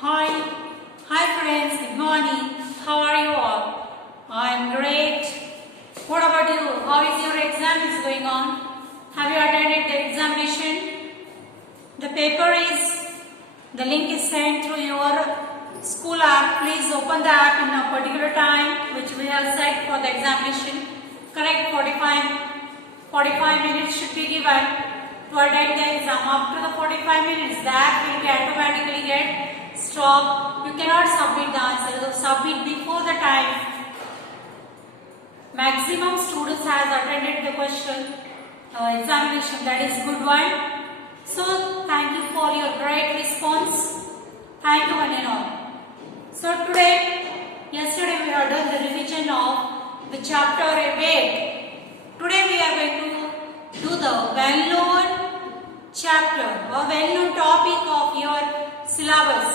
Hi, hi friends, good morning. How are you all? I'm great. What about you? How is your exam is going on? Have you attended the examination? The link is sent through your school app. Please open the app in a particular time which we have set for the examination. Correct 45 minutes should be given to attend the exam. After the 45 minutes, the app will automatically get stopped. You cannot submit the answer. So submit before the time. Maximum students has attended the question examination. That is good one. So thank you for your great response. Thank you one and all. So yesterday we have done the revision of the chapter 8. Today we are going to do the well-known chapter or well-known topic of your syllabus,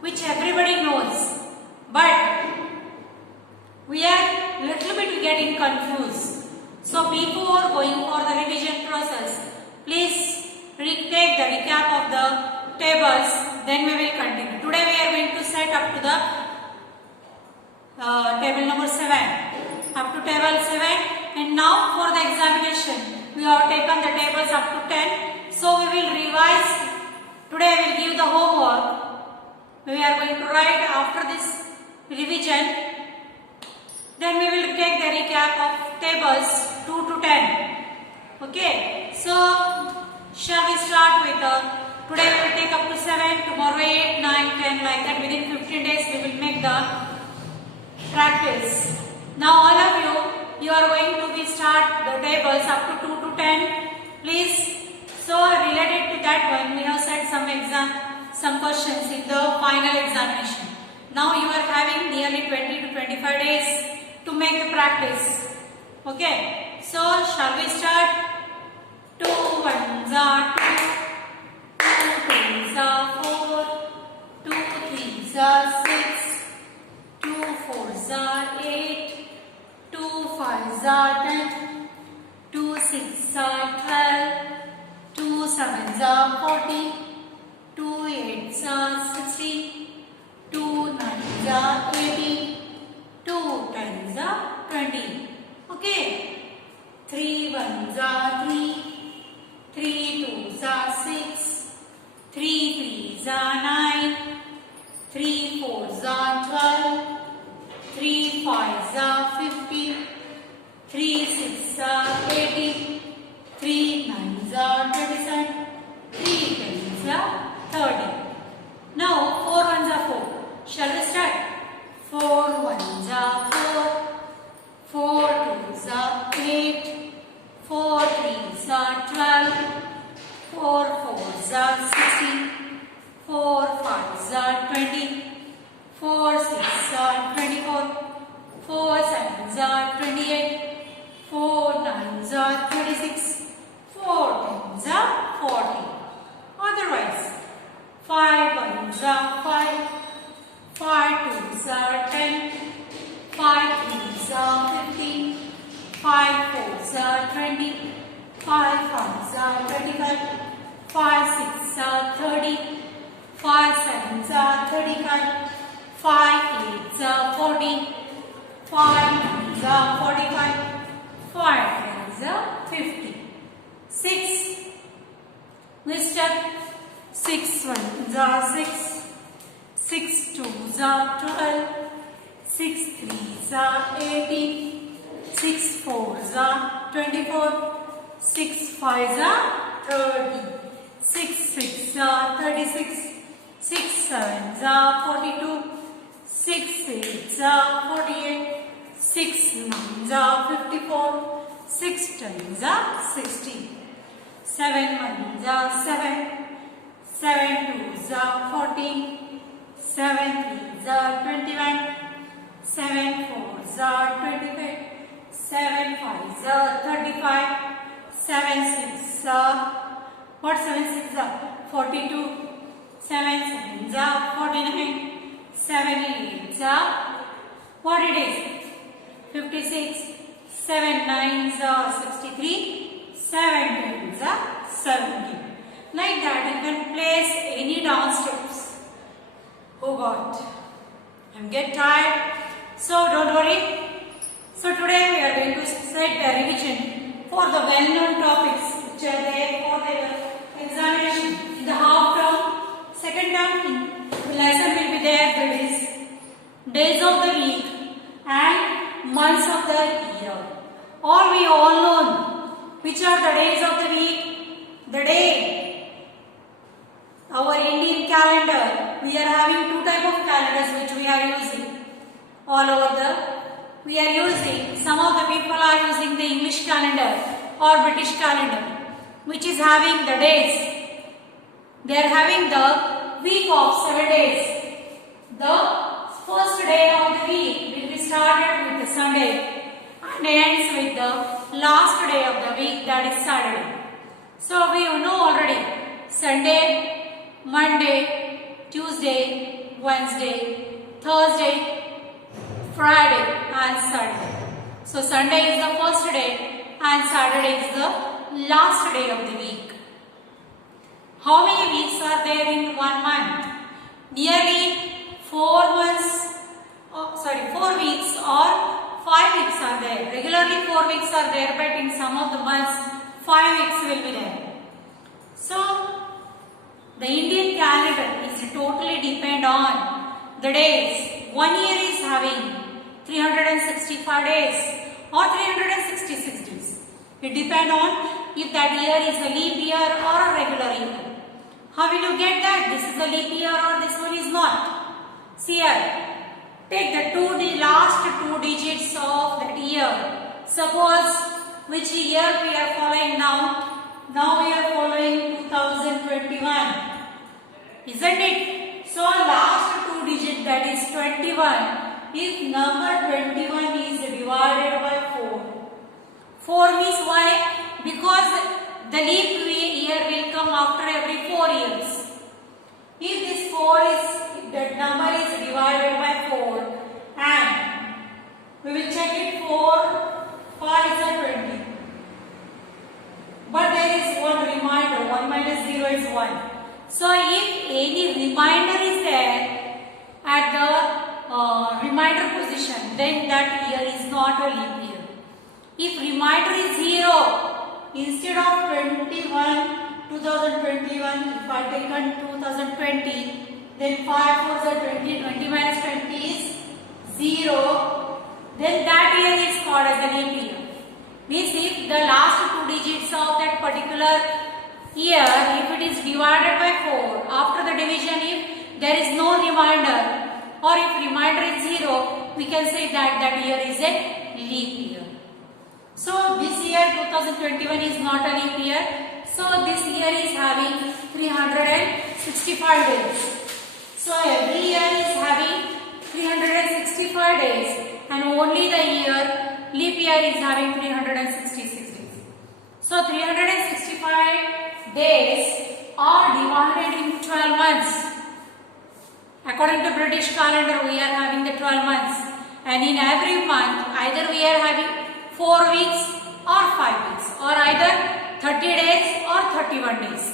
which everybody knows. But we are little bit getting confused. So before going for the revision process, please take the recap of the tables. Then we will continue. Today we are going to set up to the table number 7. Up to table 7. And now for the examination, we have taken the tables up to 10. So we will revise. Today I will give the homework. We are going to write after this revision. Then we will take the recap of tables 2 to 10. Okay. So shall we start with today we will take up to 7, tomorrow 8, 9, 10, like that. Within 15 days we will make the practice. Now all of you are going to be start the tables up to 2 to 10. Please. So related to that one, we have set some questions in the final examination. Now you are having nearly 20 to 25 days to make the practice. Okay. So shall we start? 2 ones are 2, 2 threes are 4, 2 threes are 6, 2 fours are 8, 2 fives are 10, 2 sixes are 12, 2 sevens are 40, 2 eights are 60, 2 nines are 80, 2 tens are 20. Okay. 3 ones are 3, 3 twos are 6, 3 threes are 9, 3 fours are 12, 3 fives are 50, 3 sixes are 80, 3 nines are 27, 3 tens are 30. Now 4 ones are 4. Shall we start? 4 ones are 4, 4 twos are 8, 4 threes are 12, 4 fours are 16, 4 fives are 20, 4 sixes are 24, 4 sevens are 28, 4 nines are 36, 4 tens are 40. Otherwise, 5 ones are 5, 5 twos are 10, 5 threes are 15, 5 fours are 20, 5 fives are 25, 5 sixes are 30, 5 sevens are 35, 5 eights are 40, 5 nines are 45, 5 tens are 50. 6. We step 6 ones are 6, 6 twos are 12, 6 threes are 18, 6 fours are 24, 6 fives are 30, 6 sixes are 36, 6 sevens are 42, 6 eights are 48, 6 nines are 54, 6 tens are 60, 7 ones are 7, 7 twos are 14, 7 threes are 21, 7 fours are 25, 7 fives are 35, 7 sixes are, what 7 sixes are? 42, 7 sevens are 49, 7 eights are, what it is? 56, 7 nines are 63, 7 tens are 70. Like that you can place any dance steps. God, I'm get tired. So don't worry. So today we are going to set the revision for the well-known topics which are there for the examination in the half term, second term. The lesson will be there. That is days of the week and months of the year. All we all know which are the days of the week. The day our Indian calendar. We are having two type of calendars which we are using all over the. We are using, some of the people are using the English calendar or British calendar, which is having the days. They are having the week of 7 days. The first day of the week will be started with the Sunday and ends with the last day of the week, that is Saturday. So we know already Sunday, Monday, Tuesday, Wednesday, Thursday, Friday and Saturday. So Sunday is the first day and Saturday is the last day of the week. How many weeks are there in 1 month? Nearly 4 months, 4 weeks or 5 weeks are there. Regularly 4 weeks are there, but in some of the months 5 weeks will be there. So the Indian calendar is totally depend on the days. 1 year is having 365 days or 366 days. It depends on if that year is a leap year or a regular year. How will you get that? This is a leap year or this one is not. See here. Take the last two digits of that year. Suppose which year we are following now. Now we are following 2021. Isn't it? So last two digits, that is 21. If number 21 is divided by 4. 4 means why? Because the leap year will come after every 4 years. If this 4 is, that number is divided by 4 and we will check it 4, 5 is 20. But there is one reminder, 1 minus 0 is 1. So if any reminder is there at the reminder position, then that year is not a leap year. If reminder is 0, instead of 2021, if I take 2020, then 5 4 is 20, 20 minus 20 is 0, then that year is called as a leap year. Means if the last two digits of that particular year, if it is divided by 4, after the division, if there is no reminder or if reminder is 0, we can say that that year is a leap year. So this year 2021 is not a leap year. So this year is having 365 days. So every year is having 365 days and only the year leap year is having 366 days. So 365 days are divided in 12 months. According to British calendar, we are having the 12 months. And in every month, either we are having 4 weeks or 5 weeks. Or either 30 days or 31 days.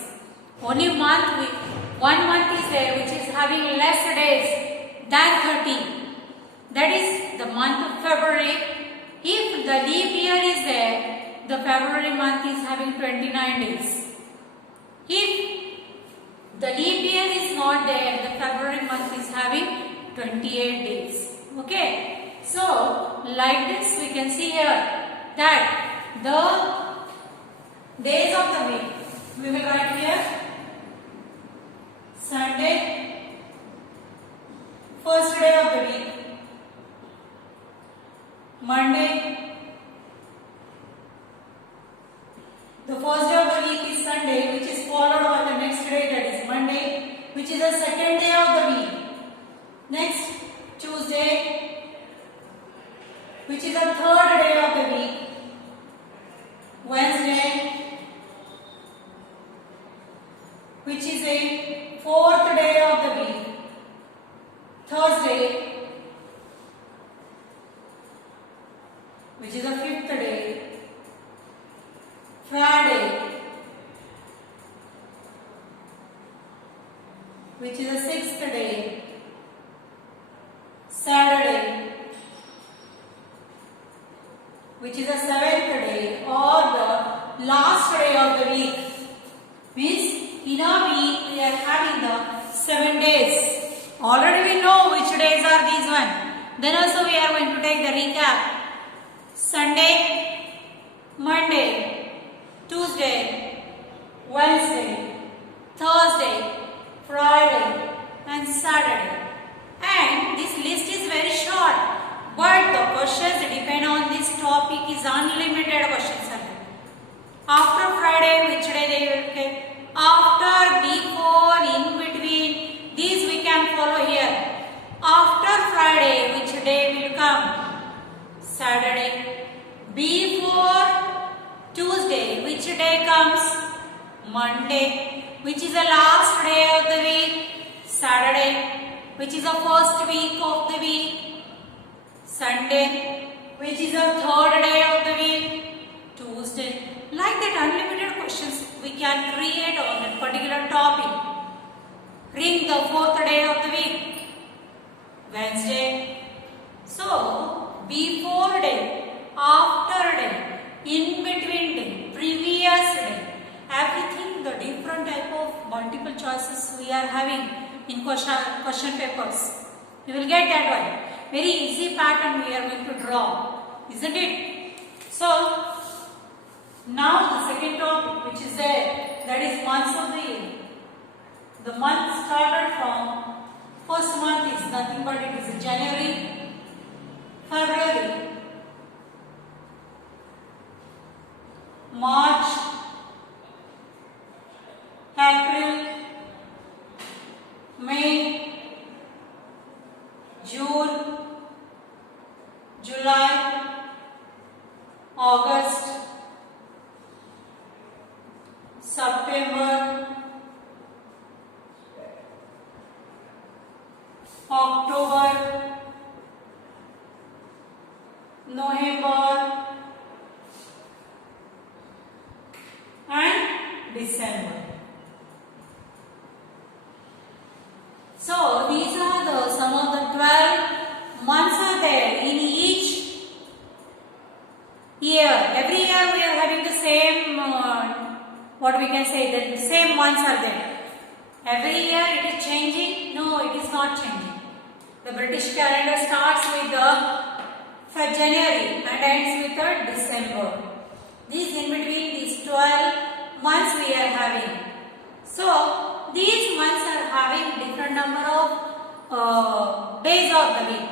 Only one month is there which is having less days than 30. That is the month of February. If the leap year is there, the February month is having 29 days. If the leap year is not there, the February month is having 28 days. Okay. So, like this we can see here that the days of the week, we will write here Sunday, first day of the week, Monday, the first day of the week is Sunday, which is followed by the next day, that is Monday, which is the second day of the week. Next, Tuesday, which is the third day of the week. Wednesday, which is a fourth day of the week. Thursday, days. Already we know which days are these one. Then also we are going to take the recap. Sunday, Monday, Tuesday, Wednesday, Thursday, Friday and Saturday. And this list is very short, but the questions depend on this topic is unlimited questions. After Friday, which day they will take? After, before, in between, these we can follow here. After Friday, which day will come? Saturday. Before Tuesday, which day comes? Monday. Which is the last day of the week? Saturday. Which is the first week of the week? Sunday. Which is the third day of the week? Tuesday. Like that, unlimited questions we can create on that particular topic. Bring the fourth day of the week, Wednesday. So, before day, after day, in between day, previous day, everything the different type of multiple choices we are having in question papers. You will get that one. Very easy pattern we are going to draw, isn't it? So, now the second topic which is there, that is months of the year. The month started from, first month is nothing but it is January, February, March, April, May, June, July, August, September, October, November and December. So these are the some of the 12 months are there in each year. Every year we are having the same what we can say, the same months are there. Every year it is changing? No, it is not changing. The British calendar starts with the January and ends with the December. These in between these 12 months we are having. So these months are having different number of days of the week.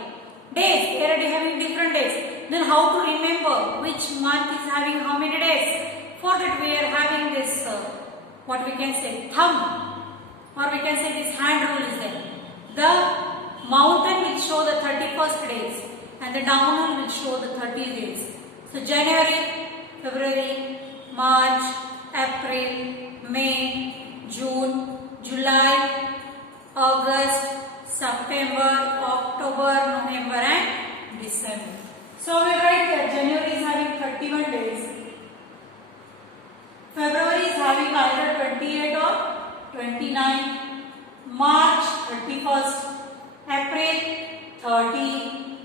Days, they are having different days. Then how to remember which month is having how many days? For that we are having this, what we can say, thumb, or we can say this hand rule is there. The mountain will show the 31st days and the downhill will show the 30 days. So January, February, March, April, May, June, July, August, September, October, November and December. So we write here January is having 31 days. February is having either 28 or 29, March 31st, April 30,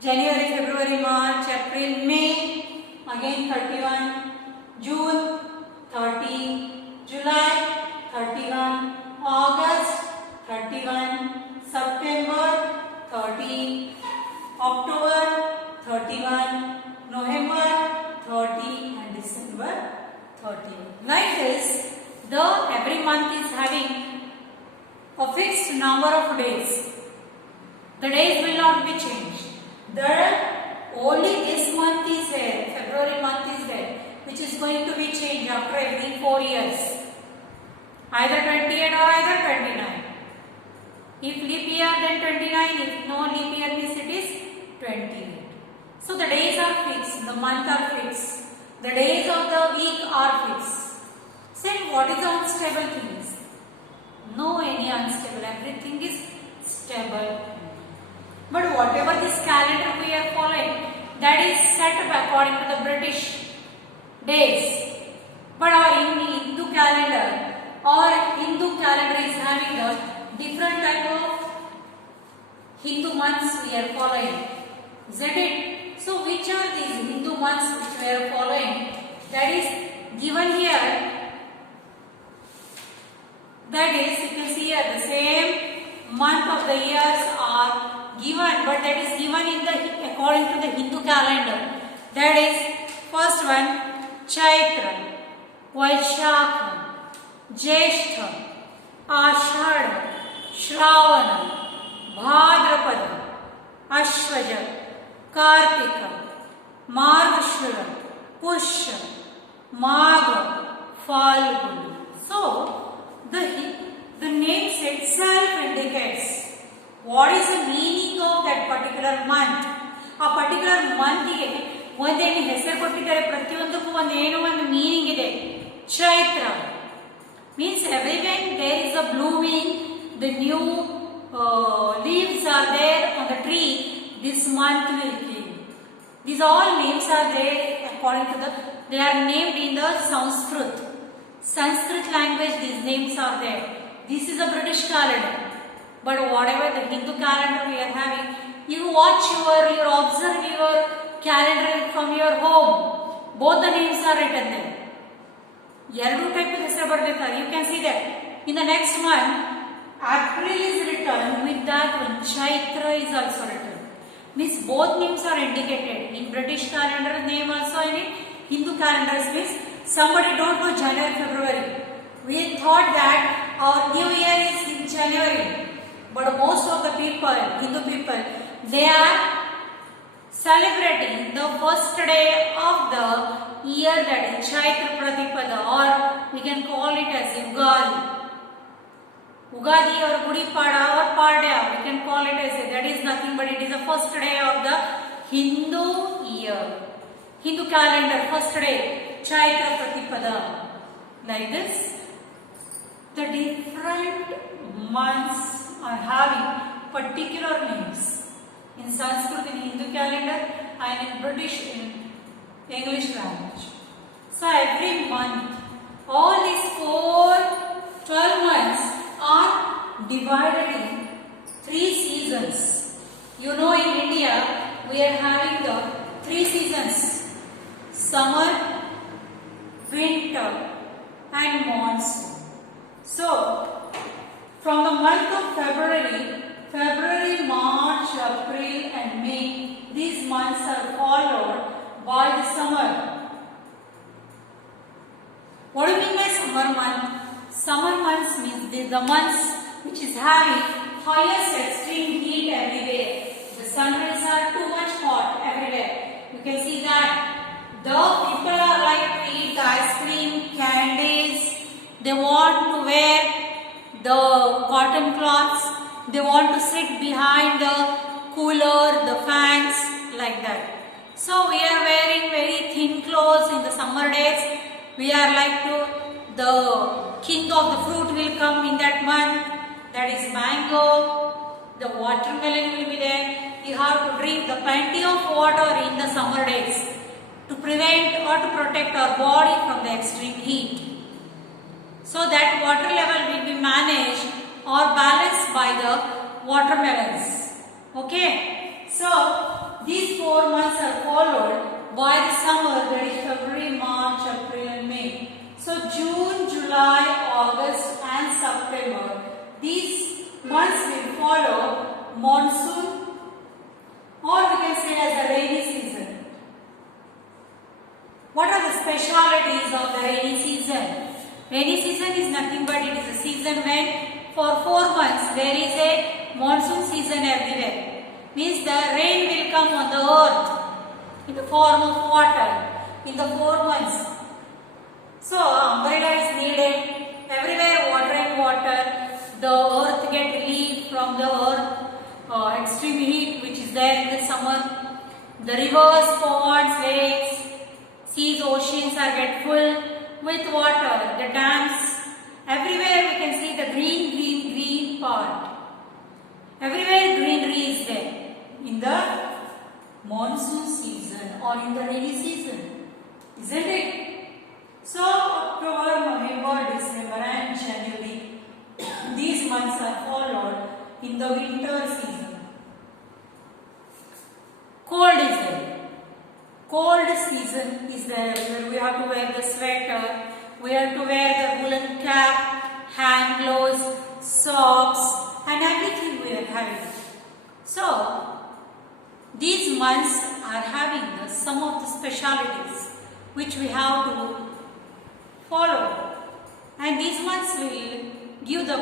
January, February, March, April, May again 31, June 30, July 31, August 31, September 30, October 31, November 30 and December 30. Like this, though every month is having a fixed number of days, the days will not be changed. Only this month is there, February month is there, which is going to be changed after every 4 years. Either 28 or either 29. If leap year then 29, if no leap year means it is 28. So the days are fixed, the month are fixed. The days of the week are fixed. Then what is the unstable things? No any unstable, everything is stable. But whatever this calendar we are following, that is set up according to the British days. But our Hindu calendar is having a different type of Hindu months we are following. Isn't it? So which are these Hindu months which we are following? That is given here. That is, you can see here the same month of the years are given, but that is given in the according to the Hindu calendar. That is first one Chaitra, Vaishakha, Jyeshtha, Ashadha, Shravana, Bhadrapada, Ashvaja, Kartika, Margashira, Pushya, Magha, Falguni. So the names itself indicates what is the meaning of that particular month. A particular month ಗೆ ಒಂದೇನು ಹೆಸರು ಕೊಟ್ಟಿದ್ದಾರೆ, ಪ್ರತಿಯೊಂದಕ್ಕೂ ಒಂದೇನೋ ಒಂದು meaning ಇದೆ. Chaitra means everywhere there is a blooming, the new leaves are there on the tree, this month will came. These all names are there according to they are named in the Sanskrit language. These names are there. This is a British calendar, but whatever the Hindu calendar we are having, you watch you observe your calendar from your home. Both the names are written there. ಎರಡು type ಹೆಸರು ಬರಬೇಕಾದ್ರೆ you can see that in the next month April is written, with that one Chaitra is also written. Means both names are indicated in British calendar name also, in Hindu calendars. Means somebody don't know January, February. We thought that our new year is in January, but most of the people, Hindu people, they are celebrating the first day of the year, that is Chaitra Pratipada, or we can call it as Ugadi. Ugadi or Gudi Pada or Padya, we can call it as that is nothing but it is the first day of the Hindu year. Hindu calendar, first day, Chaitra Pratipada. Like this, the different months are having particular names. In Sanskrit, in Hindu calendar, and in British, in English language. So every month, all these 12 months are divided in 3 seasons. You know, in India, we are having the 3 seasons: summer, winter, and monsoon. So, from the month of February, March, April and May, these months are followed by the summer. What do you mean by summer month? Summer months means the months which is having highest extreme heat everywhere. The sun rays are too much hot everywhere. You can see that the people are like to eat the ice cream, candies. They want to wear the cotton cloths. They want to sit behind the cooler, the fans, like that. So we are wearing very thin clothes in the summer days. We are like the king of the fruit will come in that month. That is mango. The watermelon will be there. You have to drink the plenty of water in the summer days to prevent or to protect our body from the extreme heat. So that water level will be managed or balanced by the watermelons. Okay. So these 4 months are followed by the summer, that is February, March, April and May. So June, July, August and September, these months will follow monsoon, or we can say as the rainy season. What are the specialities of the rainy season? Rainy season is nothing but it is a season when for 4 months there is a monsoon season everywhere. Means the rain will come on the earth in the form of water in the 4 months. So umbrella is needed. Everywhere water and water. The earth get relief from the earth extreme heat which is there in the summer. The rivers, ponds, lakes, seas, oceans are get full with water. The dams, everywhere we can see the green part. Everywhere greenery is there in the monsoon season or in the rainy season, isn't it? So October, November, December and January, these months are followed in the winter season. Cold is there. Cold season is there where we have to wear the sweater, we have to wear the woolen cap, hand gloves, socks and everything having. So these months are having some of the specialities which we have to follow, and these months will give the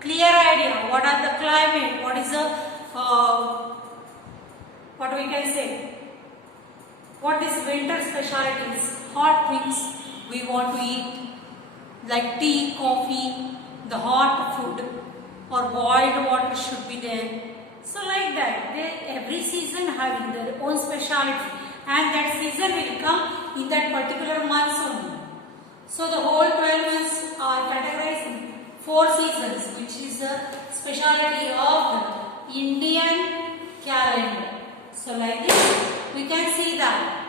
clear idea what are the climate, what is the what we can say, what is winter specialities, hot things we want to eat like tea, coffee, the hot food or boiled water should be there. So like that, every season having their own speciality, and that season will come in that particular month only. So the whole 12 months are categorized in 4 seasons, which is the speciality of the Indian calendar. So like this, we can see that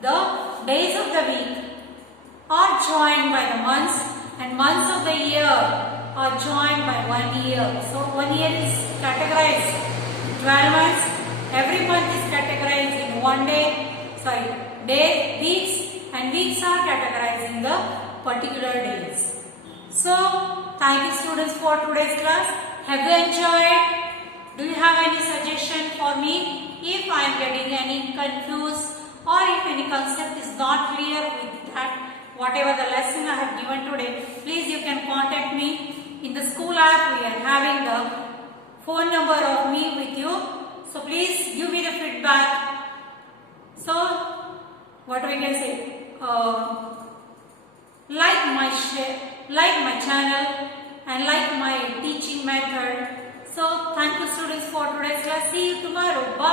the days of the week are joined by the months, and months of the year are joined by 1 year. So 1 year is categorized 12 months. Every month is categorized in 1 day, weeks, and weeks are categorized in the particular days. So thank you students for today's class. Have you enjoyed? Do you have any suggestion for me? If I am getting any confused or if any concept is not clear with that, whatever the lesson I have given today, please you can contact me. In the school app we are having the phone number of me with you. So please give me the feedback. So what we can say, like my channel and like my teaching method. So thank you students for today's class. See you tomorrow. Bye.